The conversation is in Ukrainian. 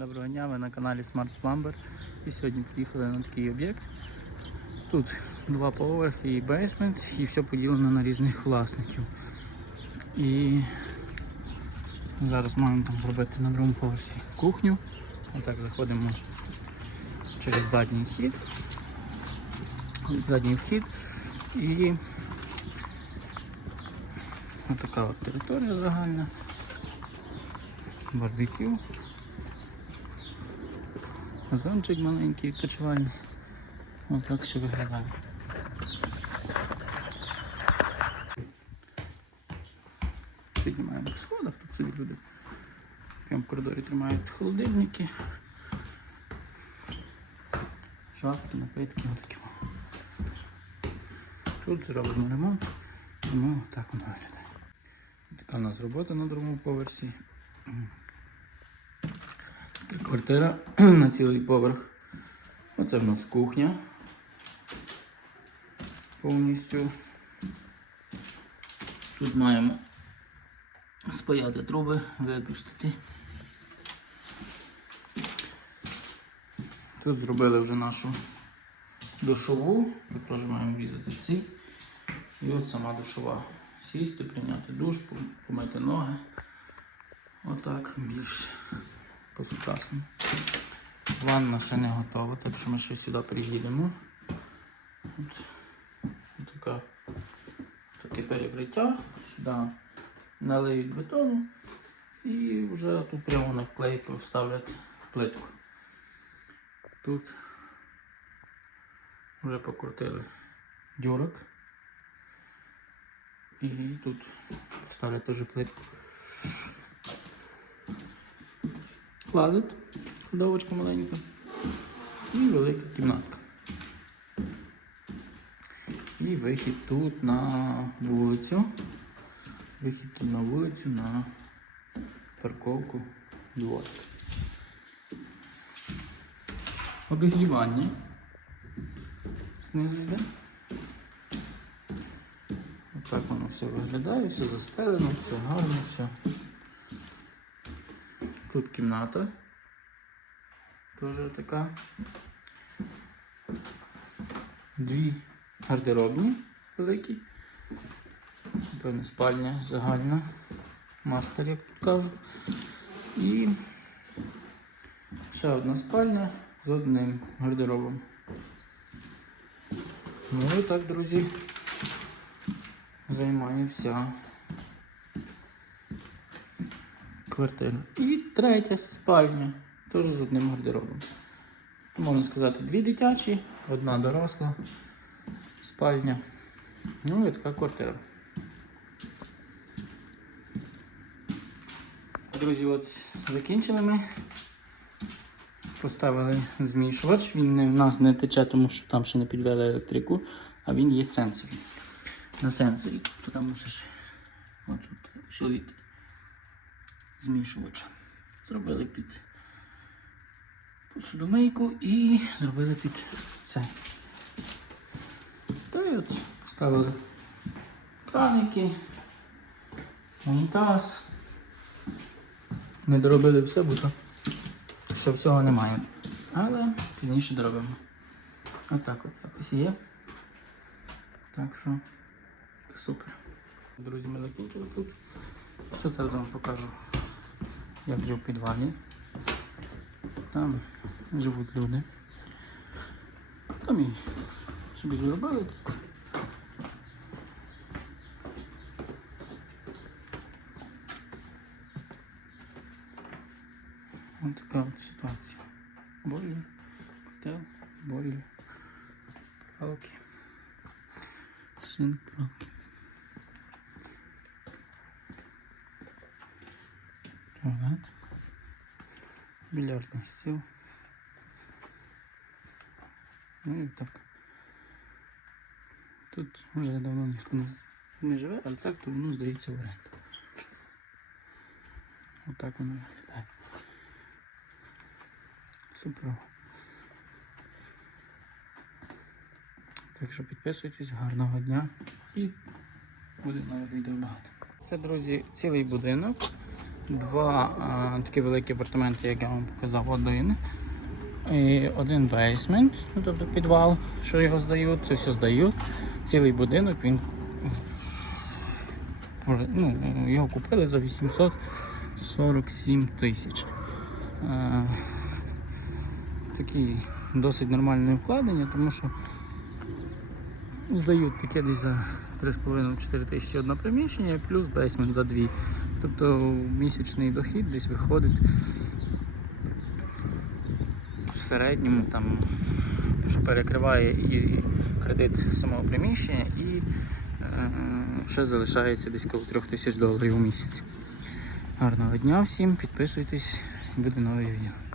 Доброго дня, ви на каналі Smart Plumber. І сьогодні приїхали на такий об'єкт. Тут два поверхи і бейсмент, і все поділено на різних власників. І зараз маємо там зробити на другому поверсі кухню. Отак заходимо через задній хід. Задній вхід і отака от територія загальна. Барбекю. Газончик маленький відпочивальний. Ось так все виглядає. Піднімаємо по сходах, тут собі люди. Прямо В коридорі тримають холодильники, шафки, напитки, отакі. Тут робимо ремонт, тому так воно виглядає. Така у нас робота на другому поверсі. Така квартира на цілий поверх. Оце в нас кухня. Повністю. Тут маємо спаяти труби, випустити. Тут зробили вже нашу душову. Тут теж маємо врізати всі. І от сама душова. Сісти, прийняти душ, помити ноги. Отак більш по-сучасному. Ванна ще не готова, так що ми ще сюди приїдемо. От, така, таке перекриття. Сюди налиють бетону і вже тут прямо на клей поставлять плитку. Тут вже покрутили дюрок. І тут ставлять теж плитку. Клазет, кладовочка маленька і велика кімнатка. І вихід тут на вулицю. Вихід тут на вулицю на парковку двор. Обігрівання. Знизу йде. Так воно все виглядає, все застелено, все гарно, все. Тут кімната. Теж така. Дві гардеробні великі. Певне спальня загальна. Мастер, як тут кажуть. І ще одна спальня з одним гардеробом. Ну і так, друзі займає вся квартира. І третя спальня, теж з одним гардеробом. Можна сказати, дві дитячі, одна доросла спальня. Ну і така квартира. Друзі, от закінчили ми. Поставили змішувач, він в нас не тече, тому що там ще не підвели електрику, а він є сенсорний на сенсорі, тому мусиш от тут все від змішувача. Зробили під посудомийку і зробили під це. Та й от поставили краники, унітаз. Не доробили все, бо то ще всього немає. Але пізніше доробимо. Отак от якось є. Так що. Супер. Друзі, ми закінчили тут. Все зараз вам покажу, як є в підвалі. Там живуть люди. Там і собі зробили так. Ось така от ситуація. Бойлер, котел, бойлер, пралки, синк пралки. Туалет. Більярдний стіл. Ну і так. Тут вже давно ніхто не, живе, але так то воно здається в оренду. Отак воно виглядає. Супер. Так що підписуйтесь, гарного дня і буде нових відео багато. Це, друзі, цілий будинок. Два а, такі великі апартаменти, як я вам показав, один. І один бейсмент, ну, тобто підвал, що його здають, це все здають. Цілий будинок він ну, його купили за 847 тисяч. Е, Такі досить нормальне вкладення, тому що здають таке десь за 3,5-4 тисячі одне приміщення, плюс бейсмент за 2. Тобто місячний дохід десь виходить в середньому там, що перекриває і кредит самого приміщення, і е, ще залишається десь коло 3 тисяч доларів у місяць. Гарного дня всім, підписуйтесь, буде нове відео.